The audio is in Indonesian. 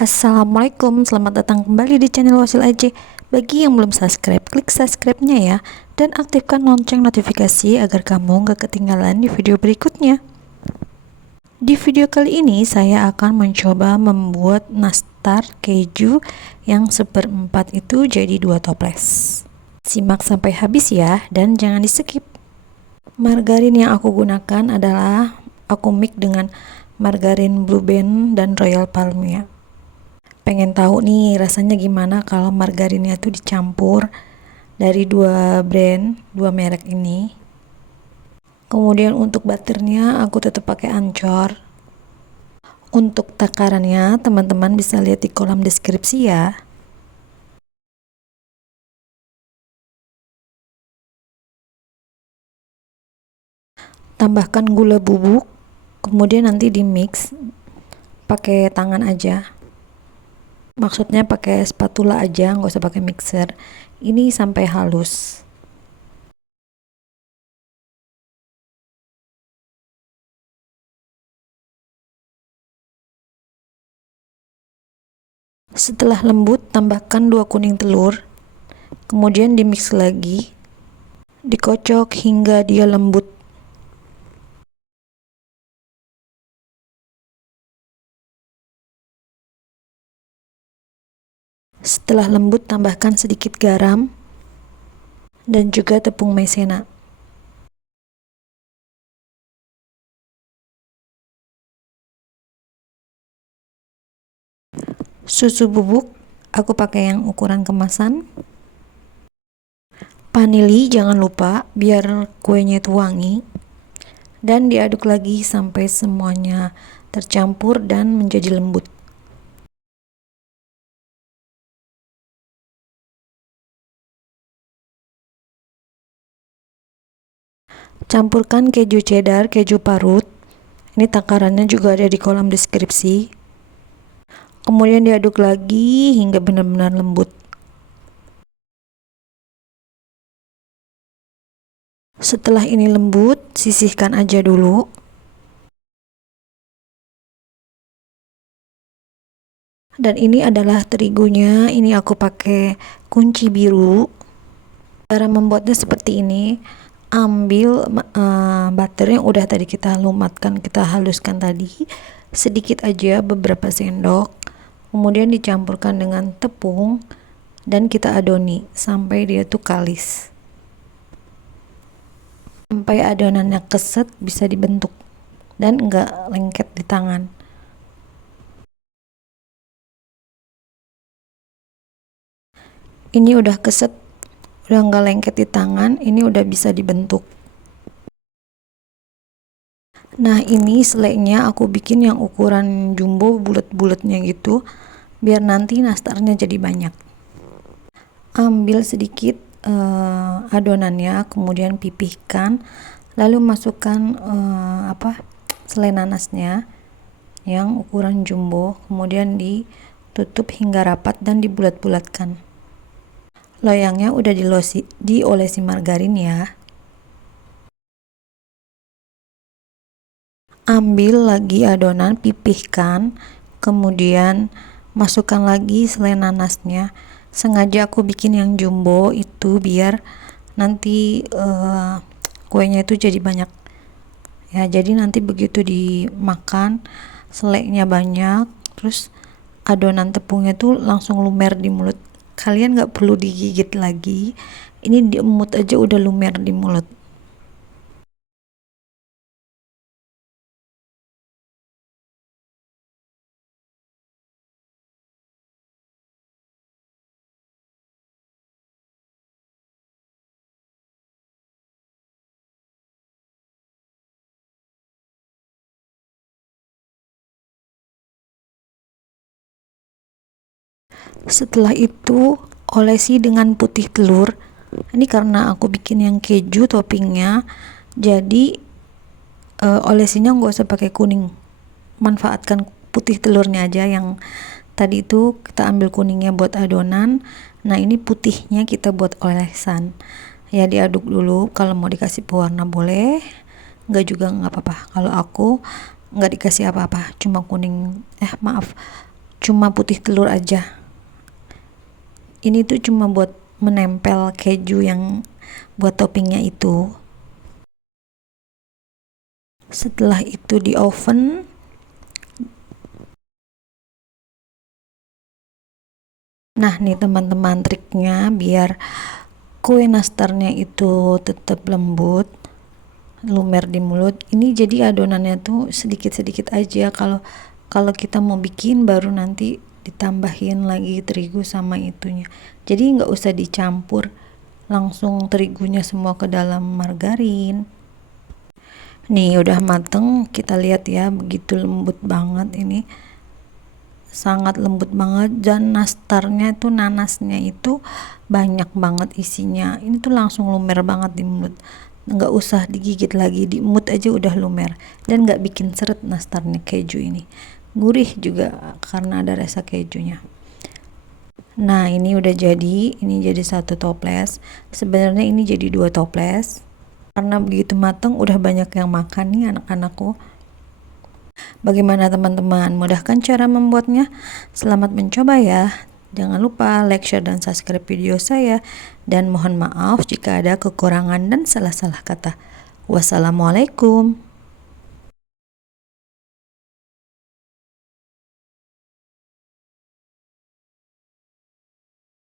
Assalamualaikum, selamat datang kembali di channel Wasil Aja. Bagi yang belum subscribe, klik subscribe-nya ya, dan aktifkan lonceng notifikasi agar kamu gak ketinggalan di video berikutnya. Di video kali ini saya akan mencoba membuat nastar keju yang seperempat itu jadi 2 toples. Simak sampai habis ya, dan jangan di skip. Margarin yang aku gunakan adalah aku mix dengan margarin Blue Band dan Royal Palmia. Pengen tahu nih rasanya gimana kalau margarinnya tuh dicampur dari dua merek ini. Kemudian untuk butternya aku tetap pakai Ancor. Untuk takarannya teman-teman bisa lihat di kolom deskripsi ya. Tambahkan gula bubuk, kemudian nanti di mix pakai tangan aja. Maksudnya pakai spatula aja, nggak usah pakai mixer. Ini sampai halus. Setelah lembut, tambahkan 2 kuning telur. Kemudian dimix lagi. Dikocok hingga dia lembut. Setelah lembut, tambahkan sedikit garam dan juga tepung maizena. Susu bubuk aku pakai yang ukuran kemasan. Vanili jangan lupa biar kuenya itu wangi. Dan diaduk lagi sampai semuanya tercampur dan menjadi lembut. Campurkan keju cheddar, keju parut. Ini takarannya juga ada di kolom deskripsi. Kemudian diaduk lagi hingga benar-benar lembut. Setelah ini lembut, sisihkan aja dulu. Dan ini adalah terigunya. Ini aku pakai kunci biru. Cara membuatnya seperti ini. Ambil butter yang udah tadi kita lumatkan, kita haluskan tadi, sedikit aja, beberapa sendok, kemudian dicampurkan dengan tepung dan kita adoni sampai dia tuh kalis, sampai adonannya keset, bisa dibentuk dan enggak lengket di tangan. Ini udah keset, udah nggak lengket di tangan, ini udah bisa dibentuk. Nah, ini selainya aku bikin yang ukuran jumbo, bulat-bulatnya gitu, biar nanti nastarnya jadi banyak. Ambil sedikit adonannya, kemudian pipihkan, lalu masukkan selai nanasnya yang ukuran jumbo, kemudian ditutup hingga rapat dan dibulat-bulatkan. Loyangnya udah diolesi margarin ya. Ambil lagi adonan, pipihkan, kemudian masukkan lagi selai nanasnya. Sengaja aku bikin yang jumbo itu biar nanti kuenya itu jadi banyak ya, jadi nanti begitu dimakan selainya banyak, terus adonan tepungnya tuh langsung lumer di mulut. Kalian nggak perlu digigit lagi, ini diemut aja udah lumer di mulut. Setelah itu olesi dengan putih telur. Ini karena aku bikin yang keju toppingnya, jadi olesinya nggak usah pakai kuning, manfaatkan putih telurnya aja. Yang tadi itu kita ambil kuningnya buat adonan, nah ini putihnya kita buat olesan ya. Diaduk dulu, kalau mau dikasih pewarna boleh, nggak juga nggak apa-apa. Kalau aku nggak dikasih apa-apa, cuma kuning cuma putih telur aja. Ini tuh cuma buat menempel keju yang buat toppingnya itu. Setelah itu di oven. Nah nih teman-teman, triknya biar kue nastarnya itu tetap lembut, lumer di mulut. Ini jadi adonannya tuh sedikit-sedikit aja. Kalau kita mau bikin baru nanti ditambahin lagi terigu sama itunya. Jadi nggak usah dicampur, langsung terigunya semua ke dalam margarin. Nih udah mateng, kita lihat ya, begitu lembut banget ini, sangat lembut banget. Dan nastarnya itu, nanasnya itu banyak banget isinya. Ini tuh langsung lumer banget di mulut, nggak usah digigit lagi, di mulut aja udah lumer. Dan nggak bikin seret nastarnya, keju ini gurih juga karena ada rasa kejunya. Nah ini udah jadi, ini jadi satu toples. Sebenarnya ini jadi 2 toples karena begitu mateng udah banyak yang makan nih anak-anakku. Bagaimana teman-teman, mudahkan cara membuatnya? Selamat mencoba ya. Jangan lupa like, share, dan subscribe video saya. Dan mohon maaf jika ada kekurangan dan salah-salah kata. Wassalamualaikum.